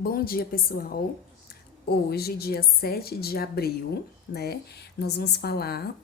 Bom dia, pessoal. Hoje, dia 7 de abril, né? Nós vamos falar.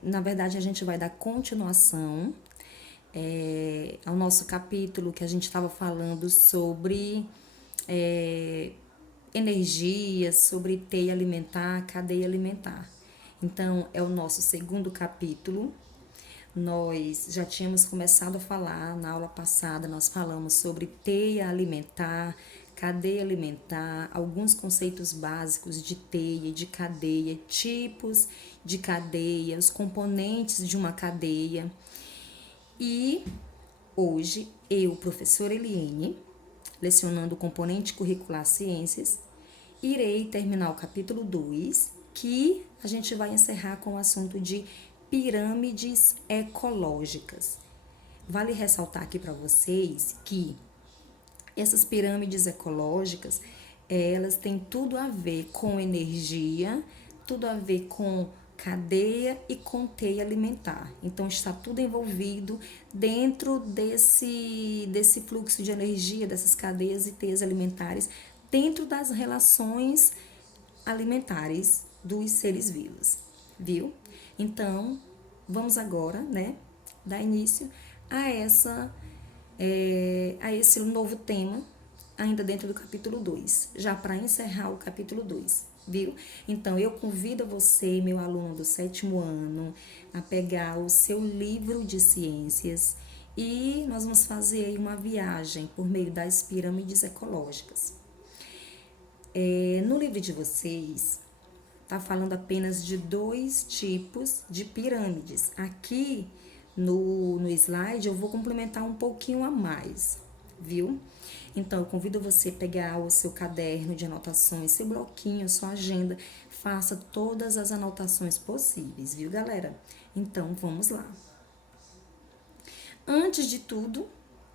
Na verdade, a gente vai dar continuação ao nosso capítulo que a gente estava falando sobre é, energia, sobre teia alimentar, cadeia alimentar. Então, é o nosso segundo capítulo. Nós já tínhamos começado a falar na aula passada, nós falamos sobre teia alimentar, cadeia alimentar, alguns conceitos básicos de teia e de cadeia, tipos de cadeia, os componentes de uma cadeia. E hoje eu, professora Eliane, lecionando o componente curricular Ciências, irei terminar o capítulo 2, que a gente vai encerrar com o assunto de pirâmides ecológicas. Vale ressaltar aqui para vocês que essas pirâmides ecológicas, elas têm tudo a ver com energia, tudo a ver com cadeia e com teia alimentar. Então está tudo envolvido dentro desse fluxo de energia, dessas cadeias e teias alimentares, dentro das relações alimentares dos seres vivos, viu? Então, vamos agora, né, dar início a a esse novo tema, ainda dentro do capítulo 2, já para encerrar o capítulo 2, viu? Então, eu convido você, meu aluno do sétimo ano, a pegar o seu livro de ciências e nós vamos fazer aí uma viagem por meio das pirâmides ecológicas. No livro de vocês, está falando apenas de dois tipos de pirâmides. Aqui no slide eu vou complementar um pouquinho a mais, viu? Então eu convido você a pegar o seu caderno de anotações, seu bloquinho, sua agenda, faça todas as anotações possíveis, viu, galera? Então vamos lá. Antes de tudo,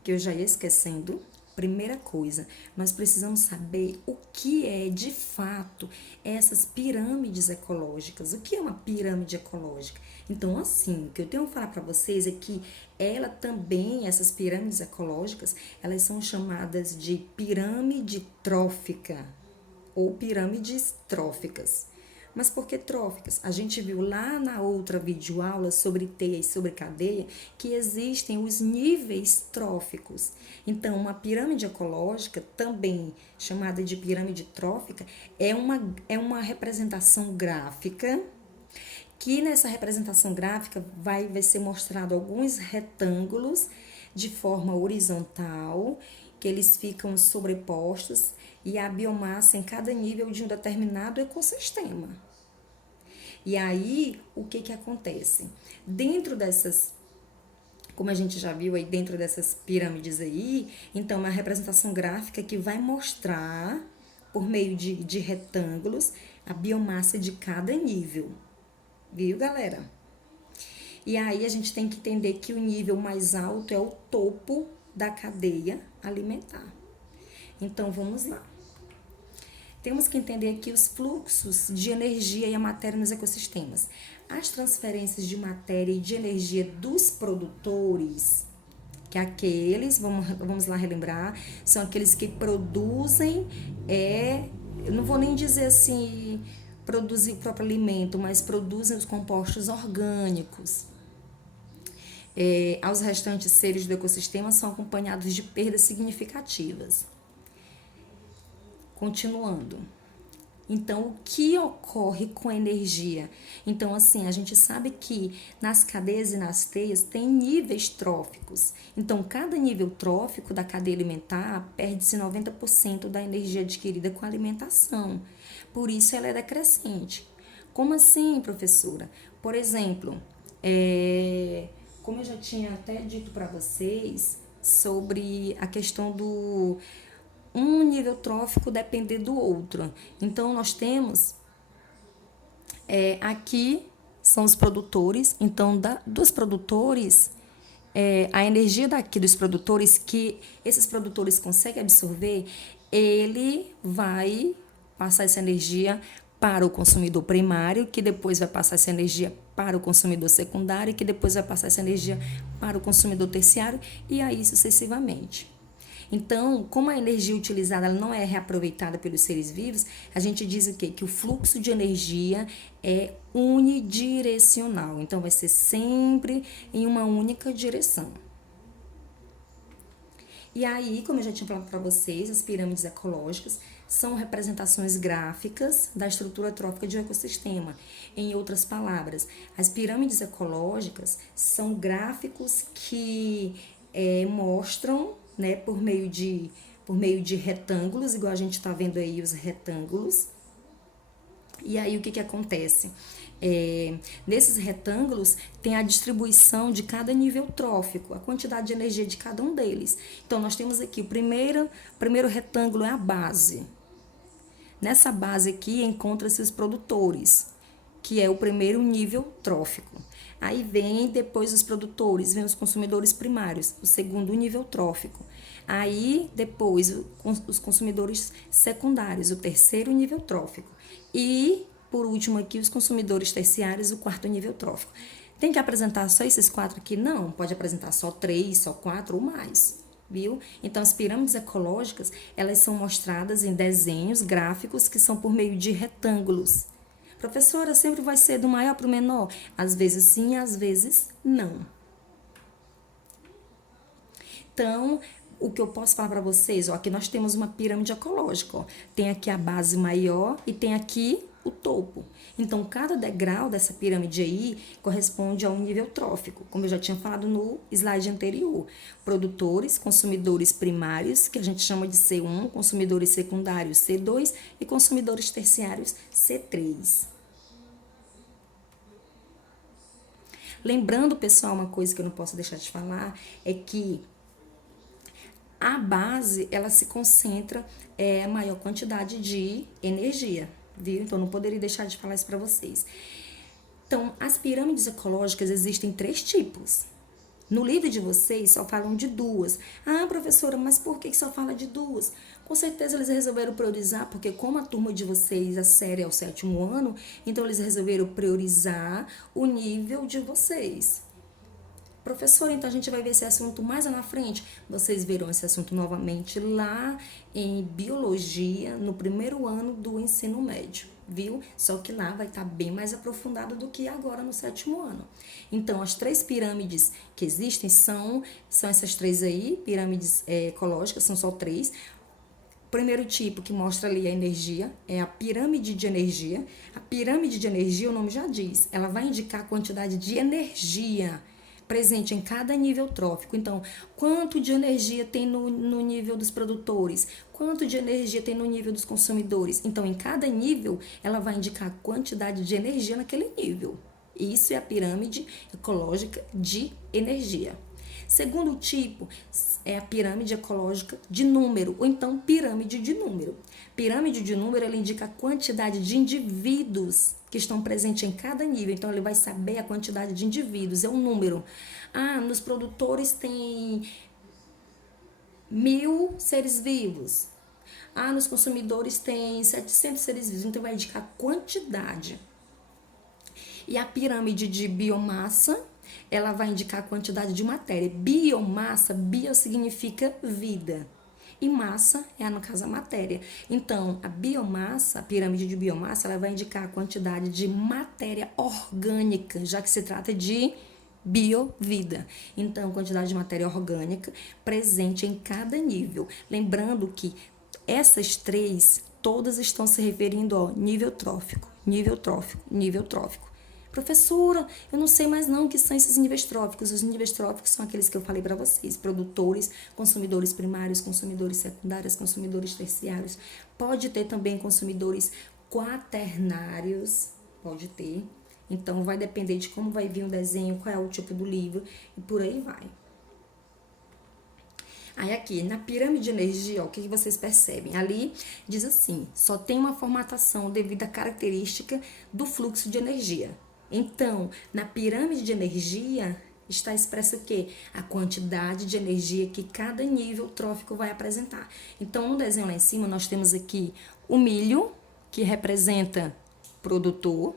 que eu já ia esquecendo, primeira coisa, nós precisamos saber o que é de fato essas pirâmides ecológicas. O que é uma pirâmide ecológica? Então, assim, o que eu tenho que falar para vocês é que ela também, essas pirâmides ecológicas, elas são chamadas de pirâmide trófica ou pirâmides tróficas. Mas por que tróficas? A gente viu lá na outra videoaula sobre teia e sobre cadeia que existem os níveis tróficos. Então, uma pirâmide ecológica, também chamada de pirâmide trófica, é uma representação gráfica que nessa representação gráfica vai ser mostrado alguns retângulos de forma horizontal, que eles ficam sobrepostos e a biomassa em cada nível de um determinado ecossistema. E aí, o que acontece? Dentro dessas, como a gente já viu aí dentro dessas pirâmides aí, então é uma representação gráfica que vai mostrar, por meio de retângulos, a biomassa de cada nível. Viu, galera? E aí a gente tem que entender que o nível mais alto é o topo da cadeia alimentar. Então, vamos lá. Temos que entender aqui os fluxos de energia e a matéria nos ecossistemas. As transferências de matéria e de energia dos produtores, que aqueles, vamos lá relembrar, são aqueles que produzem, eu não vou nem dizer assim, produzir o próprio alimento, mas produzem os compostos orgânicos. Aos restantes seres do ecossistema são acompanhados de perdas significativas. Continuando. Então, o que ocorre com a energia? Então, assim, a gente sabe que nas cadeias e nas teias tem níveis tróficos. Então, cada nível trófico da cadeia alimentar perde-se 90% da energia adquirida com a alimentação. Por isso, ela é decrescente. Como assim, professora? Por exemplo, como eu já tinha até dito para vocês sobre a questão do um nível trófico depender do outro. Então, nós temos aqui são os produtores. Então, dos produtores, a energia daqui dos produtores que esses produtores conseguem absorver, ele vai passar essa energia para o consumidor primário, que depois vai passar essa energia para o consumidor secundário, que depois vai passar essa energia para o consumidor terciário, e aí sucessivamente. Então, como a energia utilizada ela não é reaproveitada pelos seres vivos, a gente diz o quê? Que o fluxo de energia é unidirecional. Então, vai ser sempre em uma única direção. E aí, como eu já tinha falado para vocês, as pirâmides ecológicas são representações gráficas da estrutura trófica de um ecossistema. Em outras palavras, as pirâmides ecológicas são gráficos que mostram, né, por meio de retângulos, igual a gente está vendo aí os retângulos. E aí o que acontece? Nesses retângulos tem a distribuição de cada nível trófico, a quantidade de energia de cada um deles. Então nós temos aqui o primeiro retângulo é a base. Nessa base aqui encontra-se os produtores, que é o primeiro nível trófico. Aí vem depois os produtores, vem os consumidores primários, o segundo nível trófico. Aí depois os consumidores secundários, o terceiro nível trófico. E por último aqui os consumidores terciários, o quarto nível trófico. Tem que apresentar só esses 4 aqui? Não, pode apresentar só 3, só 4 ou mais. Viu? Então, as pirâmides ecológicas, elas são mostradas em desenhos gráficos que são por meio de retângulos. Professora, sempre vai ser do maior para o menor? Às vezes sim, às vezes não. Então, o que eu posso falar para vocês, ó, aqui nós temos uma pirâmide ecológica, ó. Tem aqui a base maior e tem aqui o topo. Então, cada degrau dessa pirâmide aí corresponde a um nível trófico, como eu já tinha falado no slide anterior. Produtores, consumidores primários, que a gente chama de C1, consumidores secundários C2 e consumidores terciários C3. Lembrando, pessoal, uma coisa que eu não posso deixar de falar é que a base, ela se concentra a maior quantidade de energia, viu? Então, não poderia deixar de falar isso para vocês. Então, as pirâmides ecológicas existem 3 tipos. No livro de vocês só falam de 2. Ah, professora, mas por que só fala de 2? Com certeza eles resolveram priorizar, porque como a turma de vocês, a série é o 7º ano, então eles resolveram priorizar o nível de vocês. Professora, então a gente vai ver esse assunto mais lá na frente. Vocês verão esse assunto novamente lá em biologia, no 1º ano do ensino médio, viu? Só que lá vai estar bem mais aprofundado do que agora no 7º ano. Então, as 3 pirâmides que existem são essas 3 aí, pirâmides ecológicas, são só 3. O primeiro tipo que mostra ali a energia é a pirâmide de energia. A pirâmide de energia, o nome já diz, ela vai indicar a quantidade de energia presente em cada nível trófico. Então, quanto de energia tem no nível dos produtores? Quanto de energia tem no nível dos consumidores? Então, em cada nível, ela vai indicar a quantidade de energia naquele nível. Isso é a pirâmide ecológica de energia. Segundo tipo é a pirâmide ecológica de número, ou então pirâmide de número. Pirâmide de número, ela indica a quantidade de indivíduos que estão presentes em cada nível. Então, ele vai saber a quantidade de indivíduos, é um número. Ah, nos produtores tem 1000 seres vivos. Ah, nos consumidores tem 700 seres vivos. Então, vai indicar a quantidade. E a pirâmide de biomassa, ela vai indicar a quantidade de matéria. Biomassa, bio significa vida. E massa é, no caso, a matéria. Então, a biomassa, a pirâmide de biomassa, ela vai indicar a quantidade de matéria orgânica, já que se trata de biovida. Então, quantidade de matéria orgânica presente em cada nível. Lembrando que essas 3, todas estão se referindo ao nível trófico, nível trófico, nível trófico. Professora, eu não sei mais não o que são esses níveis tróficos. Os níveis tróficos são aqueles que eu falei para vocês. Produtores, consumidores primários, consumidores secundários, consumidores terciários. Pode ter também consumidores quaternários, pode ter. Então, vai depender de como vai vir o desenho, qual é o tipo do livro e por aí vai. Aí aqui, na pirâmide de energia, ó, o que vocês percebem? Ali diz assim, só tem uma formatação devido à característica do fluxo de energia. Então, na pirâmide de energia, está expresso o quê? A quantidade de energia que cada nível trófico vai apresentar. Então, no desenho lá em cima, nós temos aqui o milho, que representa produtor.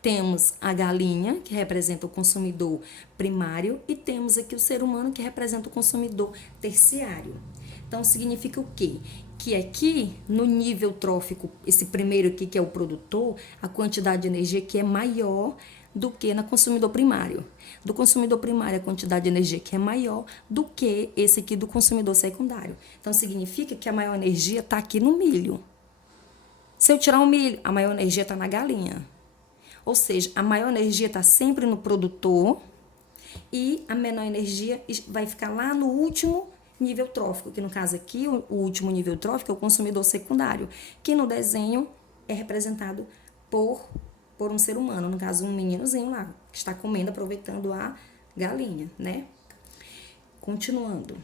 Temos a galinha, que representa o consumidor primário. E temos aqui o ser humano, que representa o consumidor terciário. Então, significa o quê? Que aqui, no nível trófico, esse primeiro aqui, que é o produtor, a quantidade de energia que é maior do que no consumidor primário. Do consumidor primário, a quantidade de energia que é maior do que esse aqui do consumidor secundário. Então, significa que a maior energia está aqui no milho. Se eu tirar o milho, a maior energia está na galinha. Ou seja, a maior energia está sempre no produtor e a menor energia vai ficar lá no último nível trófico, que no caso aqui, o último nível trófico é o consumidor secundário, que no desenho é representado por um ser humano, no caso um meninozinho lá, que está comendo, aproveitando a galinha, né? Continuando.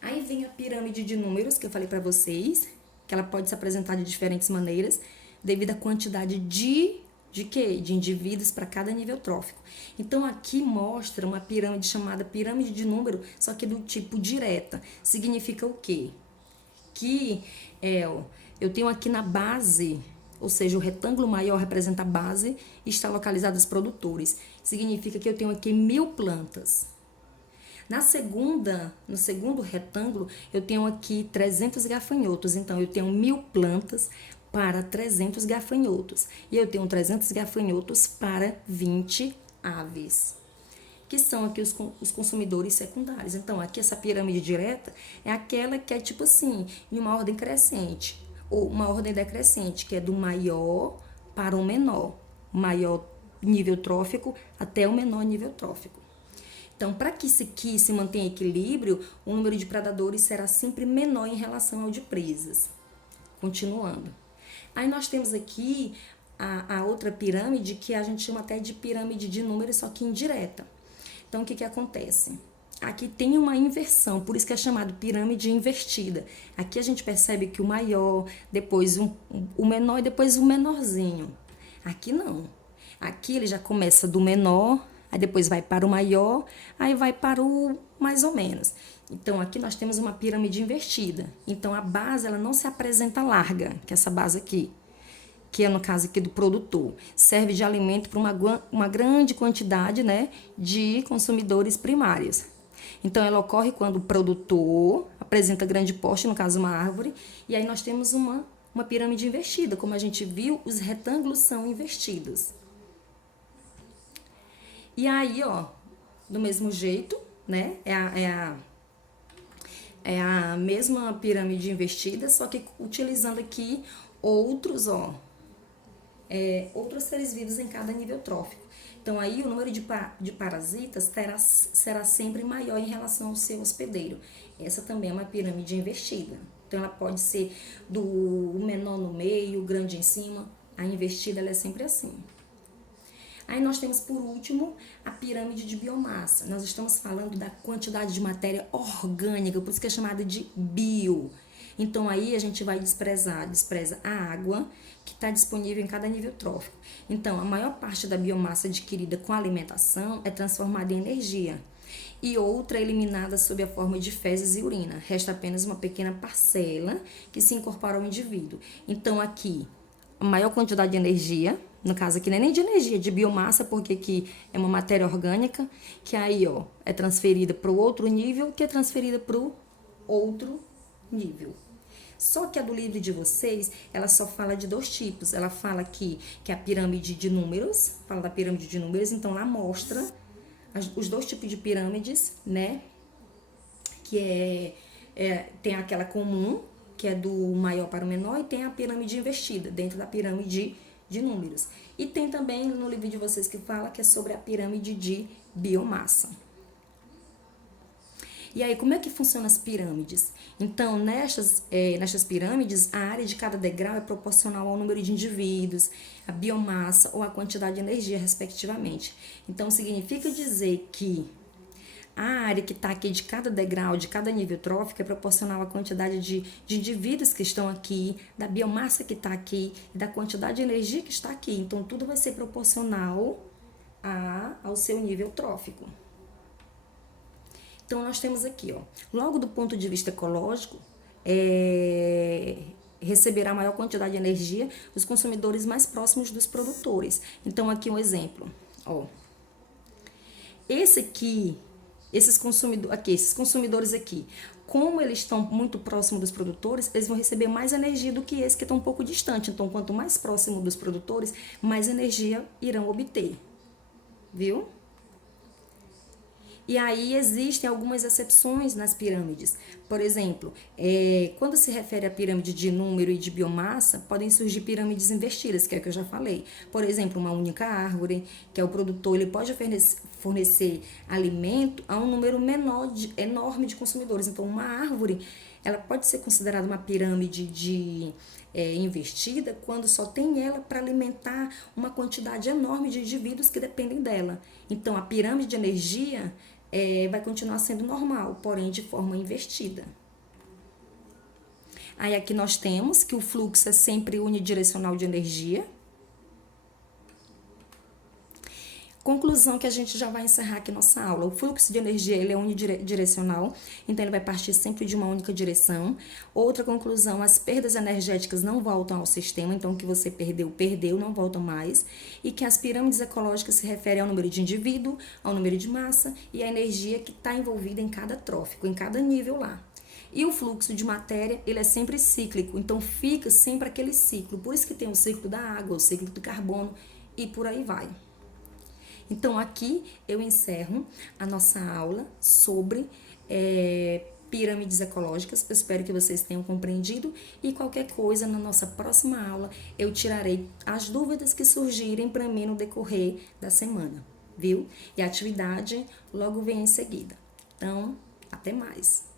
Aí vem a pirâmide de números, que eu falei para vocês, que ela pode se apresentar de diferentes maneiras, devido à quantidade de quê? De indivíduos para cada nível trófico. Então, aqui mostra uma pirâmide chamada pirâmide de número, só que do tipo direta. Significa o quê? Que eu tenho aqui na base, ou seja, o retângulo maior representa a base e está localizado os produtores. Significa que eu tenho aqui 1000 plantas. No segundo retângulo, eu tenho aqui 300 gafanhotos. Então, eu tenho 1000 plantas para 300 gafanhotos. E eu tenho 300 gafanhotos para 20 aves, que são aqui os consumidores secundários. Então, aqui essa pirâmide direta é aquela que é tipo assim, em uma ordem crescente, ou uma ordem decrescente, que é do maior para o menor. Maior nível trófico até o menor nível trófico. Então, para que isso aqui se mantenha equilíbrio, o número de predadores será sempre menor em relação ao de presas. Continuando. Aí nós temos aqui a outra pirâmide, que a gente chama até de pirâmide de números, só que indireta. Então, o que acontece? Aqui tem uma inversão, por isso que é chamado pirâmide invertida. Aqui a gente percebe que o maior, depois o menor e depois o menorzinho. Aqui não. Aqui ele já começa do menor, aí depois vai para o maior, aí vai para o mais ou menos. Então, aqui nós temos uma pirâmide invertida. Então, a base, ela não se apresenta larga, que é essa base aqui, que é no caso aqui do produtor. Serve de alimento para uma grande quantidade, né, de consumidores primários. Então, ela ocorre quando o produtor apresenta grande porte, no caso uma árvore, e aí nós temos uma pirâmide invertida. Como a gente viu, os retângulos são invertidos. E aí, ó, do mesmo jeito, né, é a mesma pirâmide invertida, só que utilizando aqui outros seres vivos em cada nível trófico. Então, aí o número de parasitas será sempre maior em relação ao seu hospedeiro. Essa também é uma pirâmide invertida. Então, ela pode ser do menor no meio, o grande em cima. A invertida, ela é sempre assim. Aí nós temos, por último, a pirâmide de biomassa. Nós estamos falando da quantidade de matéria orgânica, por isso que é chamada de bio. Então, aí a gente vai despreza a água, que está disponível em cada nível trófico. Então, a maior parte da biomassa adquirida com a alimentação é transformada em energia. E outra é eliminada sob a forma de fezes e urina. Resta apenas uma pequena parcela que se incorpora ao indivíduo. Então, aqui, a maior quantidade de energia, no caso aqui não é nem de energia, de biomassa, porque aqui é uma matéria orgânica, que aí, ó, é transferida para o outro nível, que é transferida para o outro nível. Só que a do livro de vocês, ela só fala de 2 tipos. Ela fala aqui que é a pirâmide de números, fala da pirâmide de números, então lá mostra os 2 tipos de pirâmides, né? Que tem aquela comum, que é do maior para o menor, e tem a pirâmide invertida, dentro da pirâmide de números. E tem também no livro de vocês que fala que é sobre a pirâmide de biomassa. E aí, como é que funcionam as pirâmides? Então, nestas pirâmides, a área de cada degrau é proporcional ao número de indivíduos, a biomassa ou a quantidade de energia, respectivamente. Então, significa dizer que a área que está aqui de cada degrau, de cada nível trófico, é proporcional à quantidade de indivíduos que estão aqui, da biomassa que está aqui e da quantidade de energia que está aqui. Então, tudo vai ser proporcional ao seu nível trófico. Então, nós temos aqui, ó, logo do ponto de vista ecológico, receberá maior quantidade de energia os consumidores mais próximos dos produtores. Então, aqui um exemplo, ó. Esse aqui esses consumidores aqui, como eles estão muito próximos dos produtores, eles vão receber mais energia do que esses que estão um pouco distante. Então, quanto mais próximo dos produtores, mais energia irão obter, viu? E aí existem algumas exceções nas pirâmides. Por exemplo, quando se refere à pirâmide de número e de biomassa, podem surgir pirâmides invertidas, que é o que eu já falei. Por exemplo, uma única árvore, que é o produtor, ele pode fornecer alimento a um número enorme de consumidores. Então, uma árvore, ela pode ser considerada uma pirâmide invertida quando só tem ela para alimentar uma quantidade enorme de indivíduos que dependem dela. Então, a pirâmide de energia vai continuar sendo normal, porém de forma invertida. Aí aqui nós temos que o fluxo é sempre unidirecional de energia. Conclusão que a gente já vai encerrar aqui nossa aula. O fluxo de energia ele é unidirecional, então ele vai partir sempre de uma única direção. Outra conclusão, as perdas energéticas não voltam ao sistema, então o que você perdeu, não voltam mais. E que as pirâmides ecológicas se referem ao número de indivíduo, ao número de massa e à energia que está envolvida em cada trófico, em cada nível lá. E o fluxo de matéria, ele é sempre cíclico, então fica sempre aquele ciclo. Por isso que tem o ciclo da água, o ciclo do carbono e por aí vai. Então, aqui eu encerro a nossa aula sobre pirâmides ecológicas. Eu espero que vocês tenham compreendido e qualquer coisa na nossa próxima aula eu tirarei as dúvidas que surgirem para mim no decorrer da semana, viu? E a atividade logo vem em seguida. Então, até mais!